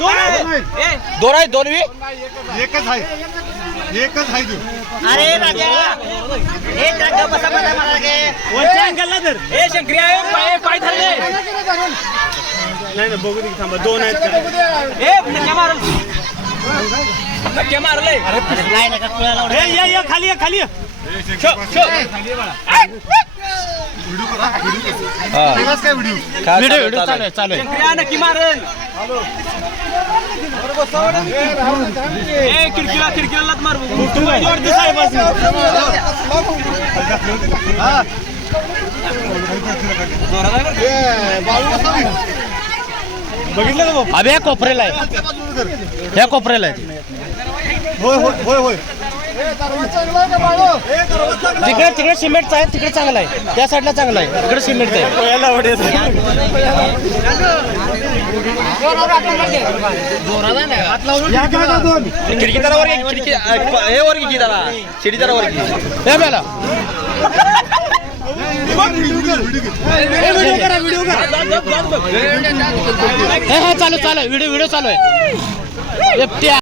दोन आहे दोन वी. एकच आहे. एकच आहे तू. अरे राजा हे जागा बसा बसा मला गे वरच्या अंकलला धर. ए शंकरी आहे पाय पाय धरले. नाही ना बघू दे थांबा. दोन आहेत? ए नक्या मारल नक्या मारले. नाही ये ये खाली ये. खाली ये व्हिडिओ करा व्हिडिओ करा. तेव्हाच काय व्हिडिओ? व्हिडिओ व्हिडिओ चालू आहे चालू आहे. शंकरी नक्की मारल. खिडकीला खिडकीला लात मार बघितलं? अबे कोपऱ्याला आहे. ह्या कोपऱ्याला आहे. होय होय होय होय. तिकडे तिकडे सिमेंटचं आहे तिकडे चांगलं आहे. त्या साईडला चांगलं आहे. तिकडे सिमेंटचं आहे. आवडेल. खिडकी जरा वर घे, खिडकी हे वर घे जरा. शिडी जरा वर घे. हे व्हिडिओ कर व्हिडिओ कर हे चालू चालू व्हिडिओ व्हिडिओ चालू आहे.